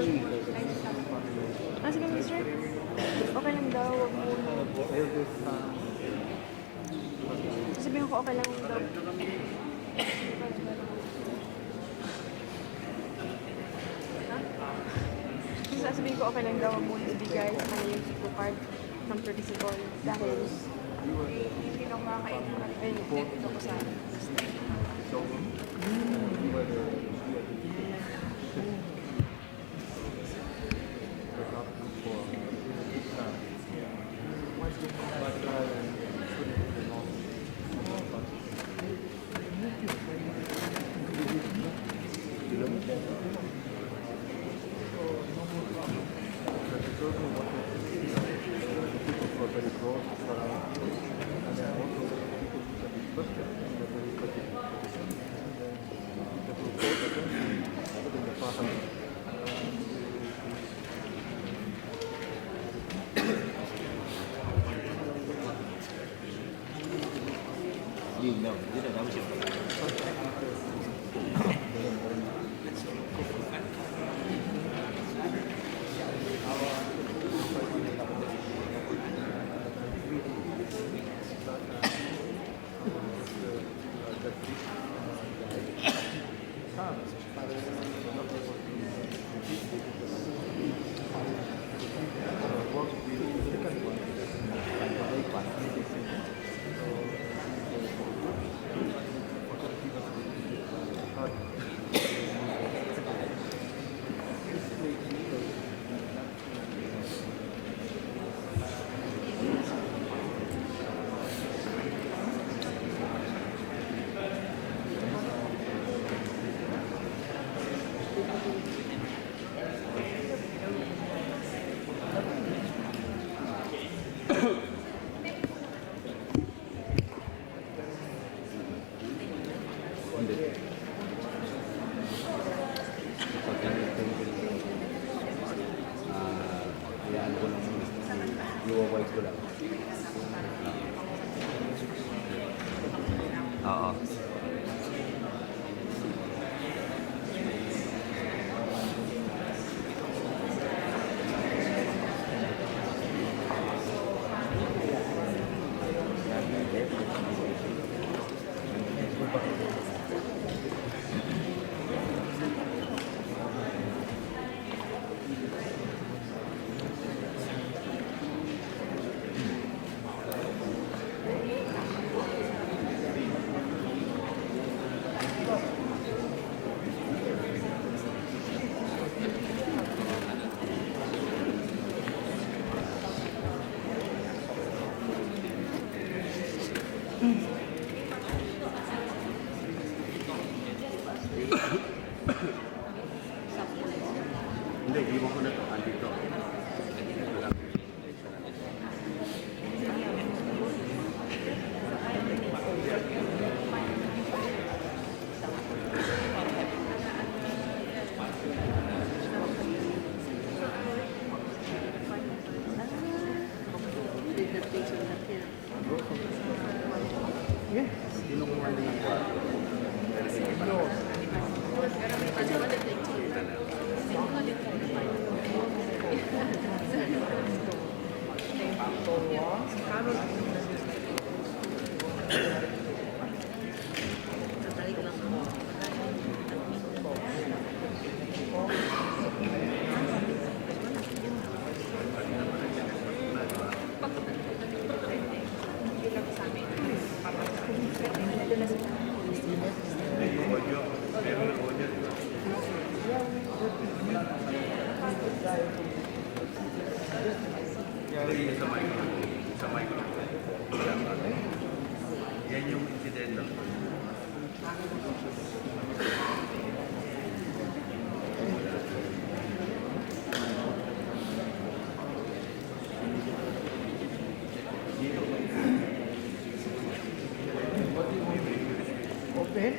Ah, sige, mister. Okay lang daw, wag muna. Sasabihin ko okay lang daw. Sasabihin ko okay lang daw, wag muna ibigay sa kanya yung Chico card ng courtesy call dahil hindi na makakain ng dito ko sa No, dia dah tahu siapa. Oo. Hindi, iwan ko na to. Andito. Yes. Kinukuha din ang kwarto. Sa micro. Yan yung incident. Open?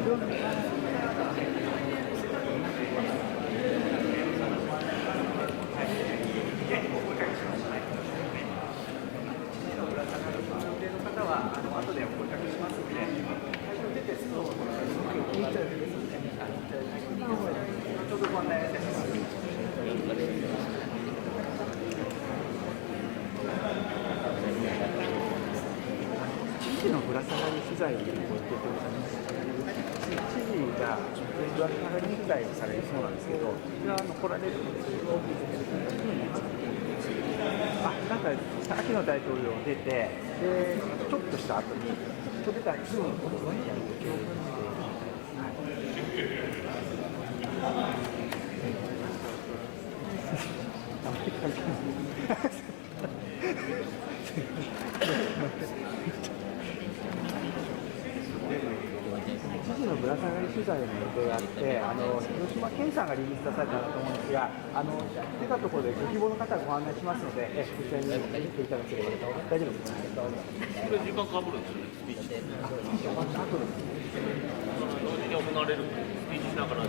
知事のぶら下がり取材を受けて知事がぶら下がり取材をされるそうなんですけど、こちら来られるので、なんか秋の大統領出て、でちょっとした後に、出たすぐにこのワイヤーを受けるの知事のぶら下がり取材の予定があって、広島県さんがリリース出されたと思うんですが、出たところでご希望の方ご案内しますので、こちらに見ていただければ大丈夫ですか。これ時間かぶるんですよね、スピーチ。同時に行われるスピーチしながら。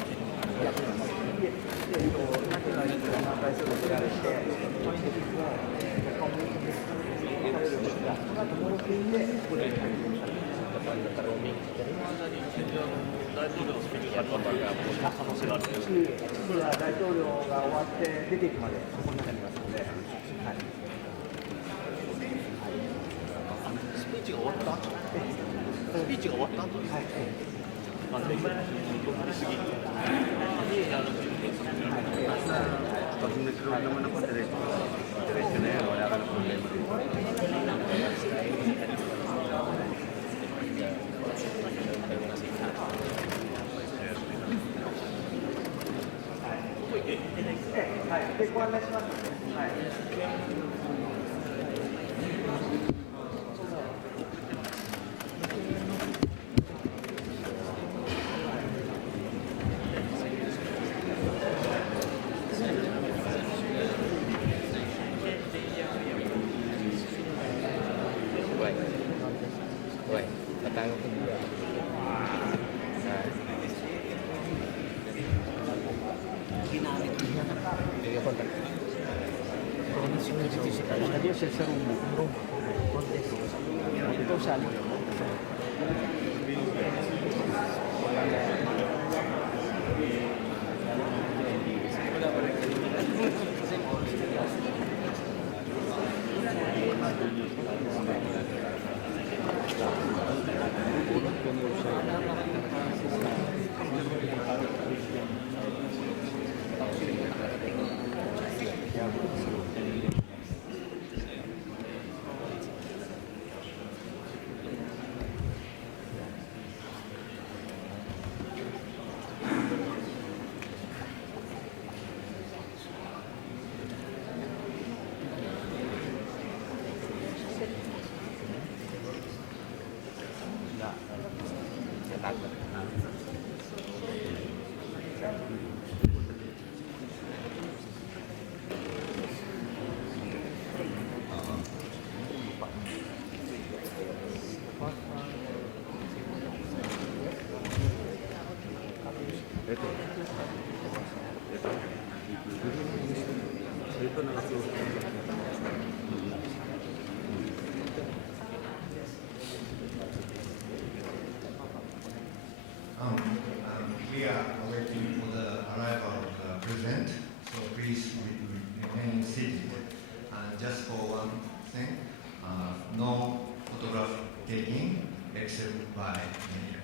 大統領のスピーチが始まったら、可能性があるんです。大統領が終わって出ていくまでここの中にいますので、はい、スピーチが終わった後、スピーチが終わった後です。はい。6時過ぎにやるっていうことですね。はい、でご案内しますので、はい。Dia siya rumbo. Ito siya. We are waiting for the arrival of the president, so please remain seated. Just for one thing, no photograph taking except by media.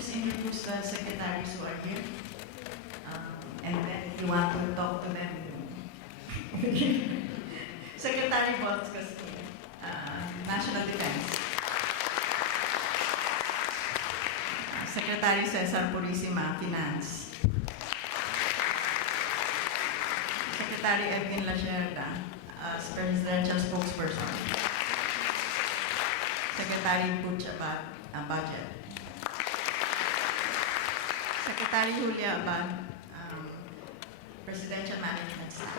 just introduce the secretaries who are here. And then if you want to talk to them, Secretary Bots Castillo, National Defense. Secretary Cesar Purisima, Finance. Secretary Edwin Lacerda, as Presidential Spokesperson. Secretary Butch Abad, Budget. Secretary Julia Abad, Presidential Management Staff.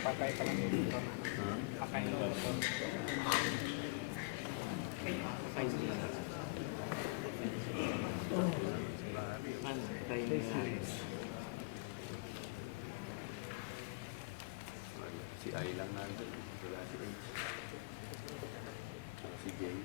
Pakai pa lang dito. Pakai lang dito. Si Ay lang nandun. Wala si Ay. Si Jay.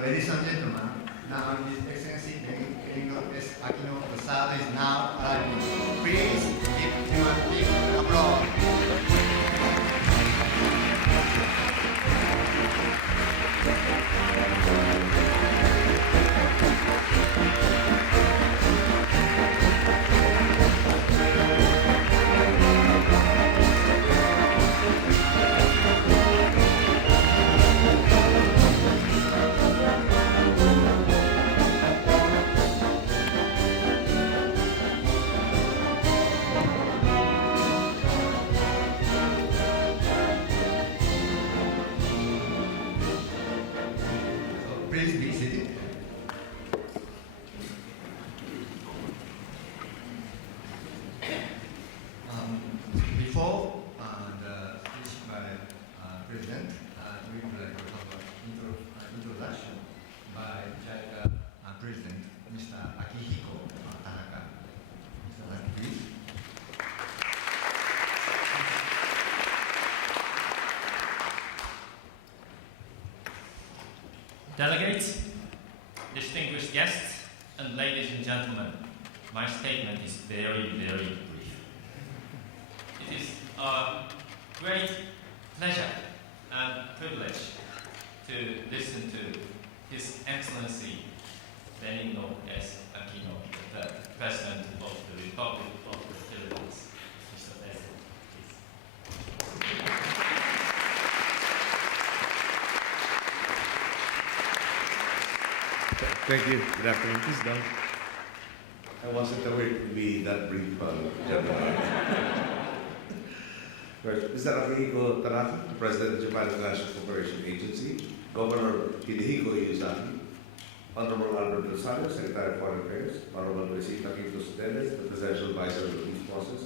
Ladies and gentlemen, now His Excellency Keynote Aquino the is now arriving. Please give him a big applause. Please be seated. Before the speech by President, we would like to have an introduction by JICA President, Mr. Akihiko Tanaka. Mr. Tanaka, please. Delegates, distinguished guests, and ladies and gentlemen, my statement is very, very brief. It is a great pleasure and privilege to listen to His Excellency Benigno S. Aquino, the President of the Republic of the Philippines. Mr. President, please. Thank you. Good afternoon. Please don't. I wasn't aware to be that brief, gentlemen. First, Mr. Akihiko Tanaka, President of Japan International Cooperation Agency, Governor Hidehiko Iyazaki, Honorable Albert Rosario, Secretary of Foreign Affairs, Honorable Luisita Quintos Teles, the Presidential Advisor of the Peace Process,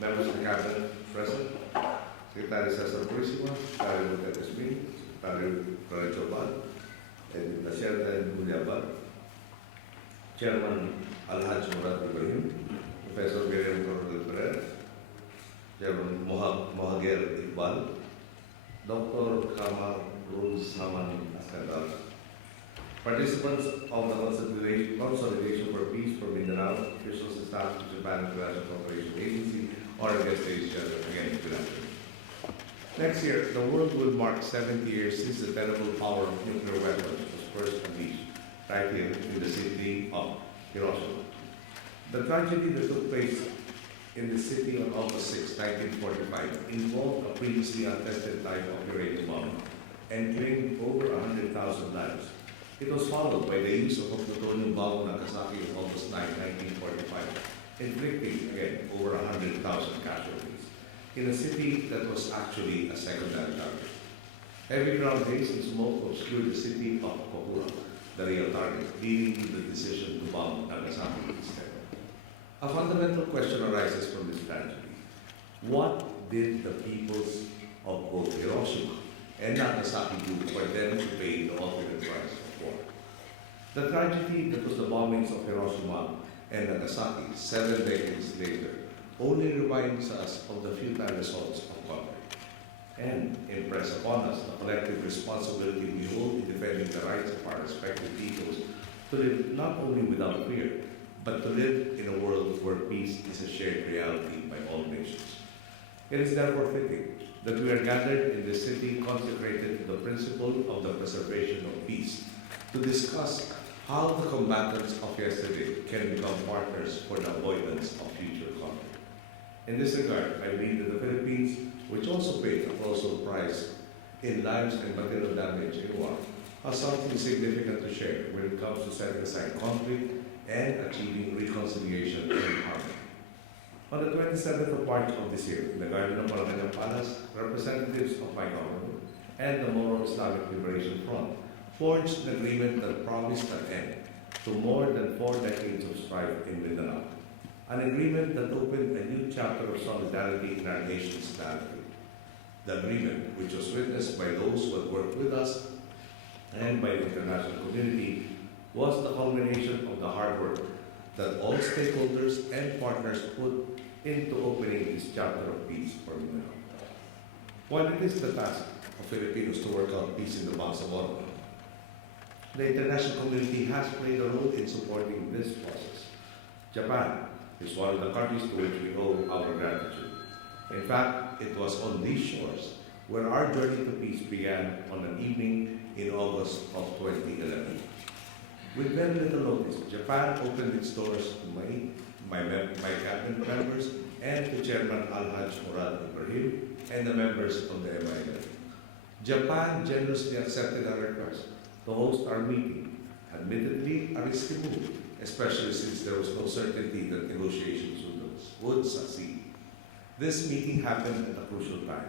members of the Cabinet present, Secretary Cesar Purisima, Secretary Lieutenant Esmin, Secretary Lorenzo Bal, and the Sheraton Mulyabal, Chairman Alhaj Murad Ibrahim, Professor Miriam Coronel Perez, Chairman Mohager Iqbal, Dr. Kamal Ruz Haman Askandar, participants of the Consolidation for Peace for Mindanao, officials and staff of Japan International Cooperation Agency, or guest ladies and gentlemen, again, good afternoon. Next year, the world will mark 70 years since the terrible power of nuclear weapons was first unleashed, right here in the city of Hiroshima. The tragedy that took place in the city on August 6, 1945, involved a previously untested type of uranium bomb and claimed over 100,000 lives. It was followed by the use of a plutonium bomb in Nagasaki on August 9, 1945, inflicting, again, over 100,000 casualties in a city that was actually a secondary target. Heavy ground haze and smoke obscured the city of Kokura, the real target, leading to the decision to bomb Nagasaki instead. A fundamental question arises from this tragedy. What did the peoples of both Hiroshima and Nagasaki do for them to pay the ultimate price of war? The tragedy that was the bombings of Hiroshima and Nagasaki 7 decades later only reminds us of the futile results of conflict and impress upon us the collective responsibility we hold in defending the rights of our respective peoples to live not only without fear, but to live in a world where peace is a shared reality by all nations. It is therefore fitting that we are gathered in this city consecrated to the principle of the preservation of peace to discuss how the combatants of yesterday can become partners for the avoidance of future conflict. In this regard, I believe that the Philippines, which also paid a colossal price in lives and material damage in war, has something significant to share when it comes to setting aside conflict and achieving reconciliation and harmony. On the 27th of March of this year, in the Garden of Malacanang Palace, representatives of my government and the Moro Islamic Liberation Front forged an agreement that promised an end to more than 4 decades of strife in Mindanao. An agreement that opened a new chapter of solidarity in our nation's narrative. The agreement, which was witnessed by those who had worked with us and by the international community, was the culmination of the hard work that all stakeholders and partners put into opening this chapter of peace for Mindanao. While it is the task of Filipinos to work out peace in the Bangsamoro, the international community has played a role in supporting this process. Japan is one of the countries to which we owe our gratitude. In fact, it was on these shores where our journey to peace began on an evening in August of 2011. With very little notice, Japan opened its doors to my cabinet members and to Chairman Al-Hajj Murad Ibrahim and the members of the MILF. Japan generously accepted our request to host our meeting, admittedly a risky move, especially since there was no certainty that negotiations would succeed. This meeting happened at a crucial time.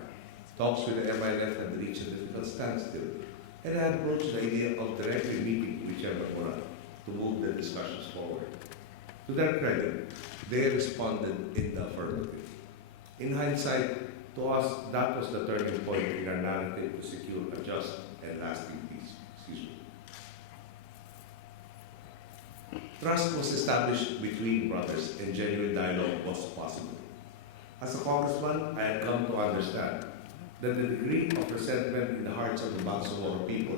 Talks with the MILF had reached a difficult standstill, and I had broached the idea of directly meeting with Chairman Murad to move the discussions forward. To their credit, they responded in the affirmative. In hindsight, to us, that was the turning point in our narrative to secure a just and lasting peace. Trust was established between brothers and genuine dialogue was possible. As a congressman, I had come to understand that the degree of resentment in the hearts of the Bangsamoro people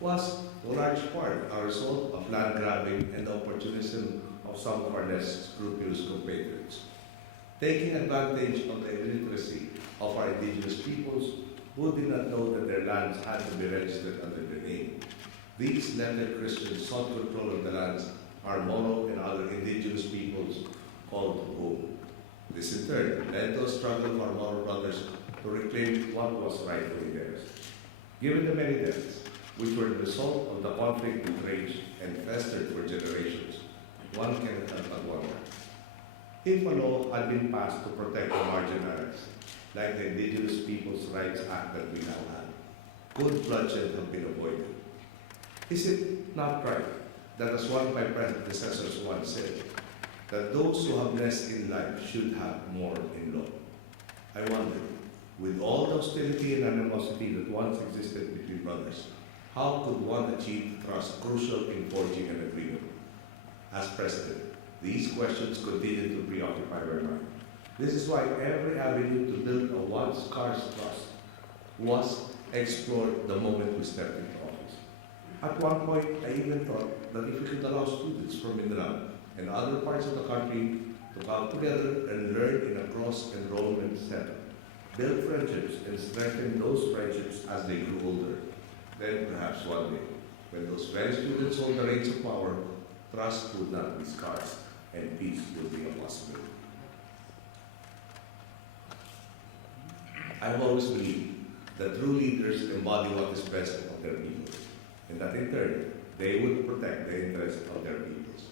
was, to a large part, a result of land grabbing and the opportunism of some of our less scrupulous compatriots. Taking advantage of the illiteracy of our indigenous peoples who did not know that their lands had to be registered under their name, these landed Christians sought control of the lands our Moro and other indigenous peoples called home. This in turn led to a struggle for our Moro brothers to reclaim what was rightfully theirs. Given the many deaths, which were the result of the conflict which raged and festered for generations, one cannot help but wonder. If a law had been passed to protect the marginalized, like the Indigenous Peoples' Rights Act that we now have, could bloodshed have been avoided? Is it not right that, as one of my predecessors once said, that those who have less in life should have more in law? I wonder, with all the hostility and animosity that once existed between brothers, how could one achieve trust crucial in forging an agreement? As President, these questions continue to preoccupy my mind. This is why every avenue to build a once scarce trust was explored the moment we stepped into office. At one point, I even thought that if we could allow students from Mindanao and other parts of the country to come together and learn in a cross-enrollment setup, build friendships and strengthen those friendships as they grew older, then perhaps one day, when those very students hold the reins of power, trust would not be scarce and peace would be a possibility. I've always believed that true leaders embody what is best of their people, and that in turn, they would protect the interests of their peoples.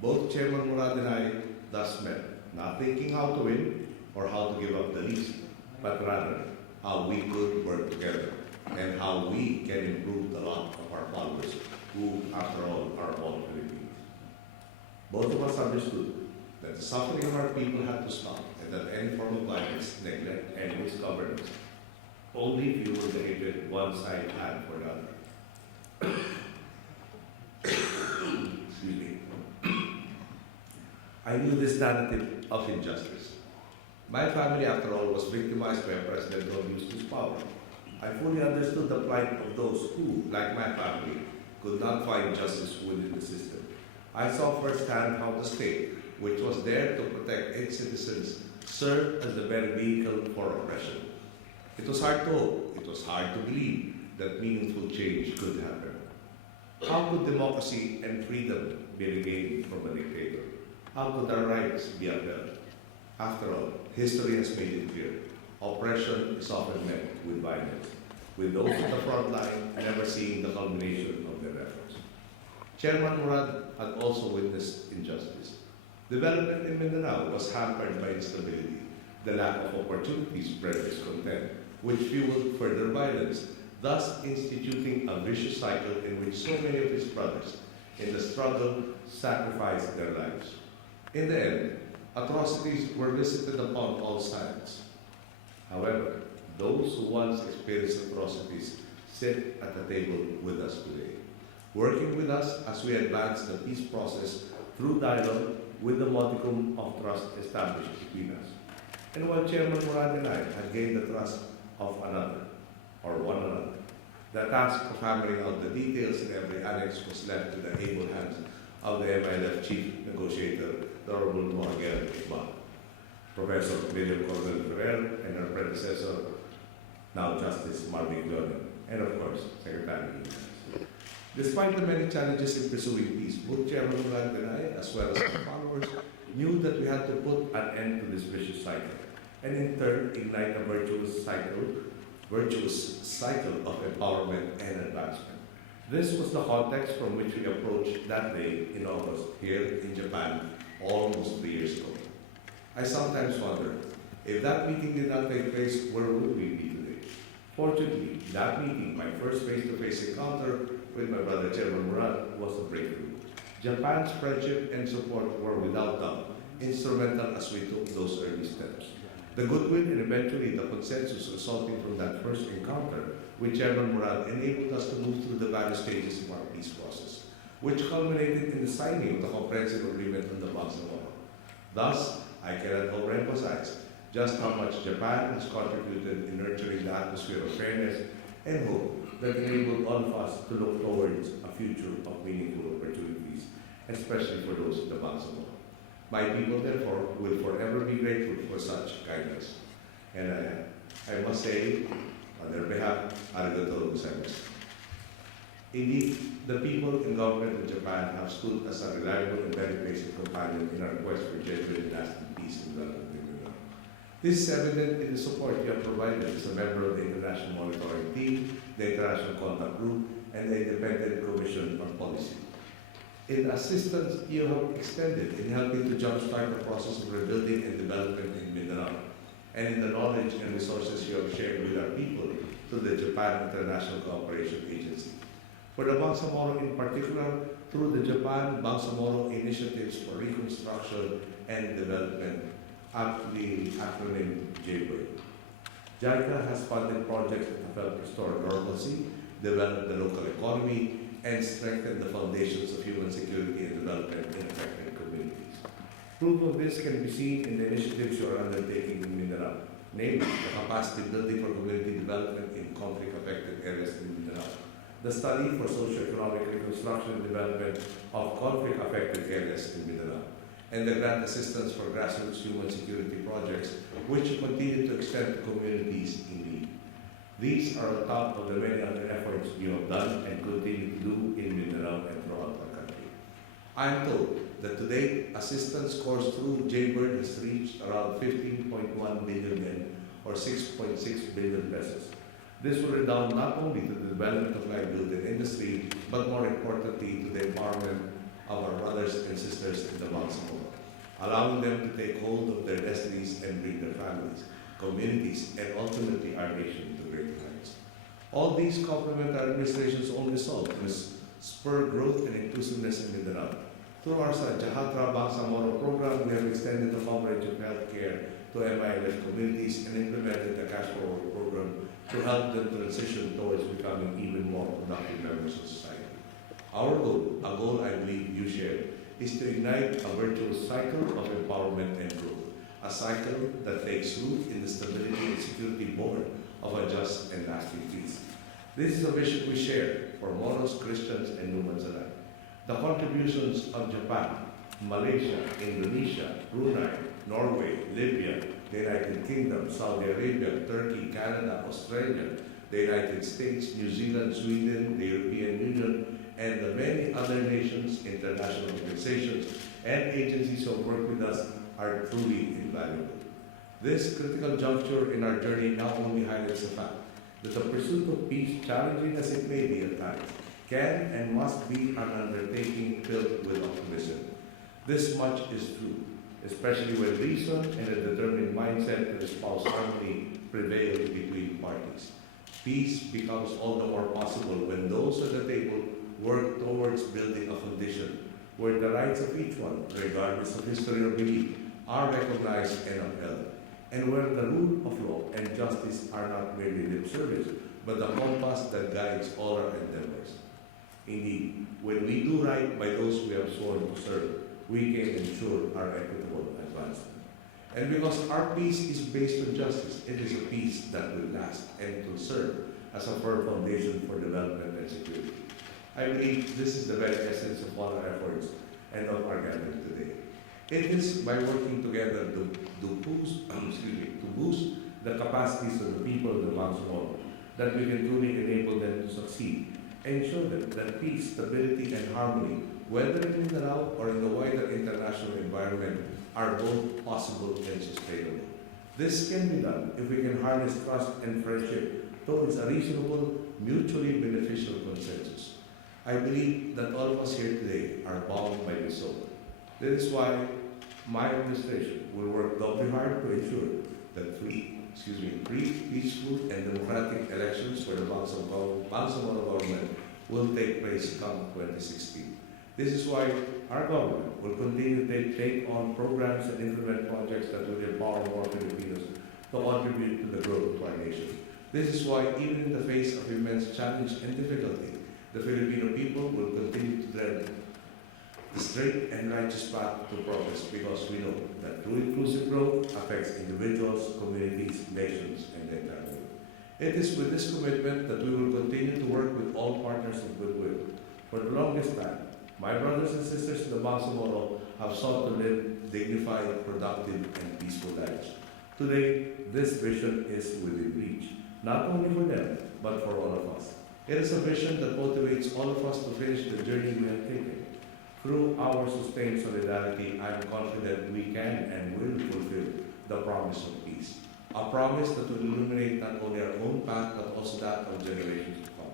Both Chairman Murad and I thus met, not thinking how to win or how to give up the least, but rather how we could work together and how we can improve the lot of our followers, who, after all, are all Filipinos. Both of us understood that the suffering of our people had to stop and that any form of violence, neglect, and misgovernance only fueled the hatred one side had for the other. Excuse me. I knew this narrative of injustice. My family, after all, was victimized by a president who abused his power. I fully understood the plight of those who, like my family, could not find justice within the system. I saw firsthand how the state, which was there to protect its citizens, served as the very vehicle for oppression. It was hard to hope, it was hard to believe that meaningful change could happen. How could democracy and freedom be regained from a dictator? How could our rights be upheld? After all, history has made it clear. Oppression is often met with violence, with those at the front line never seeing the culmination of their efforts. Chairman Murad had also witnessed injustice. Development in Mindanao was hampered by instability. The lack of opportunities bred discontent, which fueled further violence, thus instituting a vicious cycle in which so many of his brothers in the struggle sacrificed their lives. In the end, atrocities were visited upon all sides. However, those who once experienced atrocities sit at the table with us today, working with us as we advance the peace process through dialogue with the modicum of trust established between us. And while Chairman Murad and I had gained the trust of another, or one another, the task of hammering out the details in every annex was left to the able hands of the MILF Chief Negotiator, the Honorable Mohager Iqbal, Professor William Coronel Ferrer, and our predecessor, now Justice Marvin Gloria, and of course, Secretary Gimenez. Despite the many challenges in pursuing peace, both Chairman Murad and I, as well as our followers, knew that we had to put an end to this vicious cycle, and in turn ignite a virtuous cycle of empowerment and advancement. This was the context from which we approached that day in August here in Japan almost 3 years ago. I sometimes wonder, if that meeting did not take place, where would we be today? Fortunately, that meeting, my first face-to-face encounter with my brother Chairman Murad, was a breakthrough. Japan's friendship and support were without doubt instrumental as we took those early steps. The goodwill and eventually the consensus resulting from that first encounter with Chairman Murad enabled us to move through the various stages of our peace process, which culminated in the signing of the comprehensive agreement on the Bangsamoro. Thus, I cannot overemphasize just how much Japan has contributed in nurturing the atmosphere of fairness and hope that enabled all of us to look towards a future of meaningful opportunities, especially for those in the Bangsamoro. My people, therefore, will forever be grateful for such guidance. And I must say, on their behalf, arigato gozaimasu. Indeed, the people and government of Japan have stood as a reliable and very patient companion in our quest for genuine lasting peace and development in Mindanao. This is evident in the support you have provided as a member of the International Monitoring Team, the International Contact Group, and the Independent Commission on Policy. In assistance you have extended in helping to jumpstart the process of rebuilding and development in Mindanao, and in the knowledge and resources you have shared with our people through the Japan International Cooperation Agency. For the Bangsamoro in particular, through the Japan Bangsamoro Initiatives for Reconstruction and Development, aptly acronym JBIRD. JICA has funded projects that have helped restore normalcy, develop the local economy, and strengthen the foundations of human security and development in affected communities. Proof of this can be seen in the initiatives you are undertaking in Mindanao, namely the capacity building for community development in conflict-affected areas in Mindanao, the study for socio-economic reconstruction and development of conflict-affected areas in Mindanao, and the grant assistance for grassroots human security projects, which you continue to extend to communities in need. These are on top of the many other efforts you have done and continue to do in Mindanao and throughout our country. I am told that today, assistance course through JBIRD has reached around 15.1 billion yen, or 6.6 billion pesos. This will redound not only to the development of livelihood and industry, but more importantly to the empowerment of our brothers and sisters in the Bangsamoro, allowing them to take hold of their destinies and bring their families, communities, and ultimately our nation to greater heights. All these complement our administration's own resolve to spur growth and inclusiveness in Mindanao. Through our Jahatra Bangsamoro program, we have extended the coverage of healthcare to MILF communities and implemented the cash forward program to help them transition towards becoming even more productive members of society. Our goal, a goal I believe you share, is to ignite a virtuous cycle of empowerment and growth, a cycle that takes root in the stability and security born of a just and lasting peace. This is a vision we share for Moros, Christians, and Numans alike. The contributions of Japan, Malaysia, Indonesia, Brunei, Norway, Libya, the United Kingdom, Saudi Arabia, Turkey, Canada, Australia, the United States, New Zealand, Sweden, the European Union, and the many other nations, international organizations, and agencies who work with us are truly invaluable. This critical juncture in our journey not only highlights the fact that the pursuit of peace, challenging as it may be at times, can and must be an undertaking filled with optimism. This much is true, especially when reason and a determined mindset to espouse harmony prevail between parties. Peace becomes all the more possible when those at the table work towards building a condition where the rights of each one, regardless of history or belief, are recognized and upheld, and where the rule of law and justice are not merely lip service, but the compass that guides all our endeavors. Indeed, when we do right by those we have sworn to serve, we can ensure our equitable advancement. And because our peace is based on justice, it is a peace that will last and will serve as a firm foundation for development and security. I believe this is the very essence of all our efforts and of our gathering today. It is by working together to boost the capacities of the people of the Bangsamoro that we can truly enable them to succeed, ensure that peace, stability, and harmony, whether in Mindanao or in the wider international environment, are both possible and sustainable. This can be done if we can harness trust and friendship towards a reasonable, mutually beneficial consensus. I believe that all of us here today are bound by this soul. This is why my administration will work doubly hard to ensure that free, peaceful, and democratic elections for the Bangsamoro government will take place come 2016. This is why our government will continue to take on programs and implement projects that will empower more Filipinos to contribute to the growth of our nation. This is why, even in the face of immense challenge and difficulty, the Filipino people will continue to tread the straight and righteous path to progress, because we know that true inclusive growth affects individuals, communities, nations, and the entire world. It is with this commitment that we will continue to work with all partners of goodwill. For the longest time, my brothers and sisters in the Bangsamoro have sought to live dignified, productive, and peaceful lives. Today, this vision is within reach, not only for them, but for all of us. It is a vision that motivates all of us to finish the journey we have taken. Through our sustained solidarity, I am confident we can and will fulfill the promise of peace. A promise that will illuminate not only our own path, but also that of generations to come.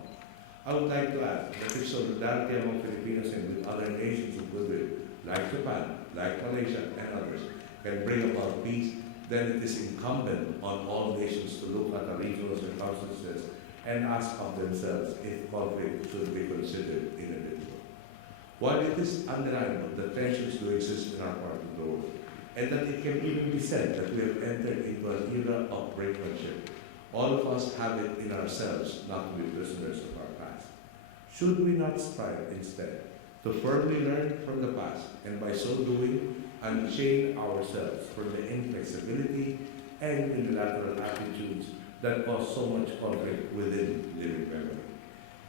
I would like to add that if solidarity among Filipinos and with other nations of goodwill, like Japan, like Malaysia, and others, can bring about peace, then it is incumbent on all nations to look at our regional circumstances and ask of themselves if conflict should be considered inevitable. While it is undeniable that tensions do exist in our part of the world, and that it can even be said that we have entered into an era of brinkmanship, all of us have it in ourselves not to be prisoners of our past. Should we not strive instead to firmly learn from the past, and by so doing, unchain ourselves from the inflexibility and unilateral attitudes that cause so much conflict within living memory?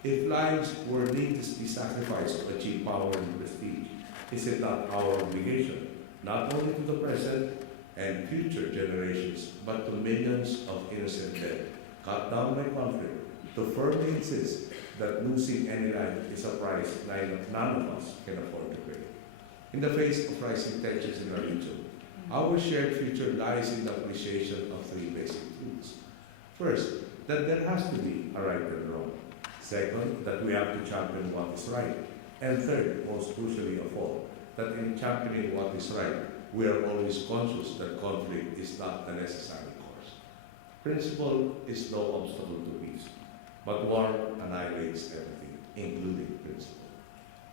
If lives were needlessly sacrificed to achieve power and prestige, is it not our obligation, not only to the present and future generations, but to millions of innocent dead, cut down by conflict, to firmly insist that losing any life is a price none of us can afford to pay? In the face of rising tensions in our region, our shared future lies in the appreciation of three basic truths. First, that there has to be a right and wrong. Second, that we have to champion what is right. And third, most crucially of all, that in championing what is right, we are always conscious that conflict is not a necessary course. Principle is no obstacle to peace, but war annihilates everything, including principle.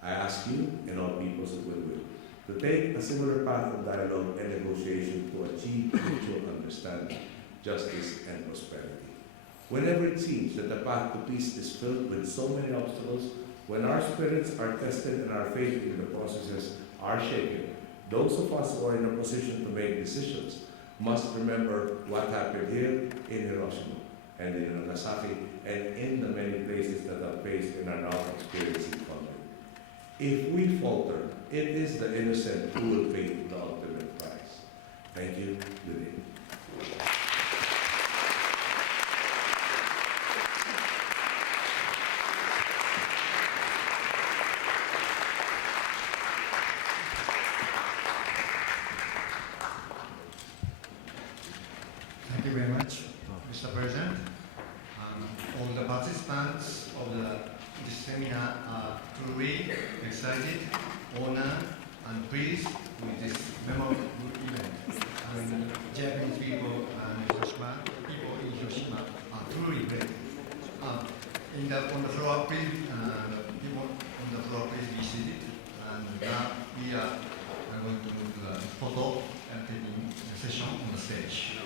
I ask you and all peoples of goodwill to take a similar path of dialogue and negotiation to achieve mutual understanding, justice, and prosperity. Whenever it seems that the path to peace is filled with so many obstacles, when our spirits are tested and our faith in the processes are shaken, those of us who are in a position to make decisions must remember what happened here in Hiroshima and in Nagasaki and in the many places that are faced and are now experiencing conflict. If we falter, it is the innocent who will pay the ultimate price. Thank you. Good day. seminar are truly excited, honored, and pleased with this memorable event. Japanese people and Hiroshima, people in Hiroshima are truly great. On the floor, please, people on the floor, please be seated. And now we are going to do a photo taking session on the stage.